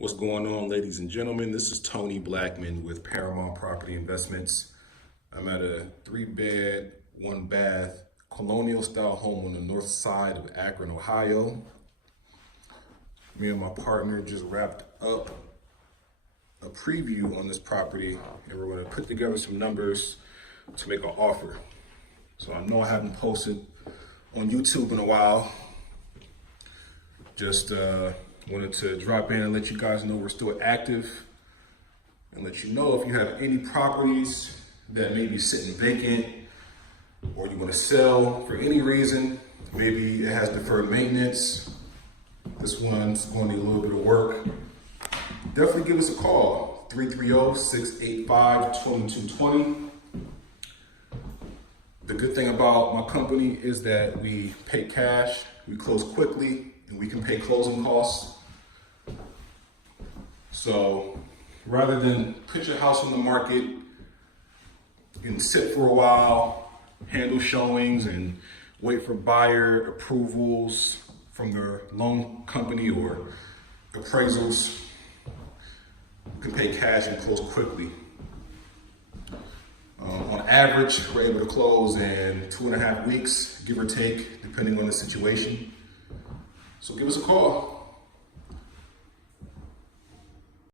What's going on, ladies and gentlemen? This is Tony Blackmon with Paramount Property Investments. I'm at a 3-bed, 1-bath, colonial style home on the north side of Akron, Ohio. Me and my partner just wrapped up a preview on this property, and we're going to put together some numbers to make an offer. So I know I haven't posted on YouTube in a while. Just wanted to drop in and let you guys know we're still active, and let you know if you have any properties that may be sitting vacant or you want to sell for any reason. Maybe it has deferred maintenance. This one's going to need a little bit of work. Definitely give us a call, 330-685-2220. The good thing about my company is that we pay cash, we close quickly, and we can pay closing costs. So rather than put your house on the market and sit for a while, handle showings and wait for buyer approvals from their loan company or appraisals, you can pay cash and close quickly. On average, we're able to close in 2.5 weeks, give or take, depending on the situation. So give us a call.